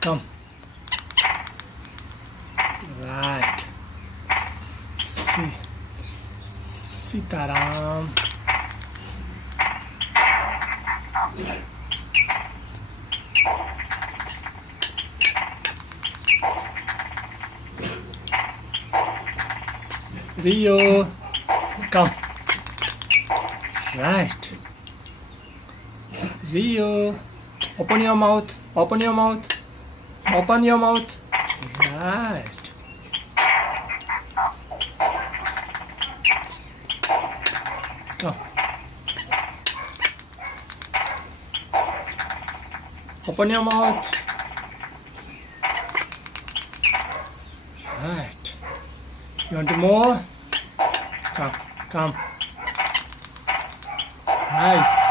Come. Right. See. Sitaram. Rio. Come. Right. Rio. Open your mouth. Open your mouth. Open your mouth. Right. Come. Open your mouth. Right. You want more? Come. Come. Nice.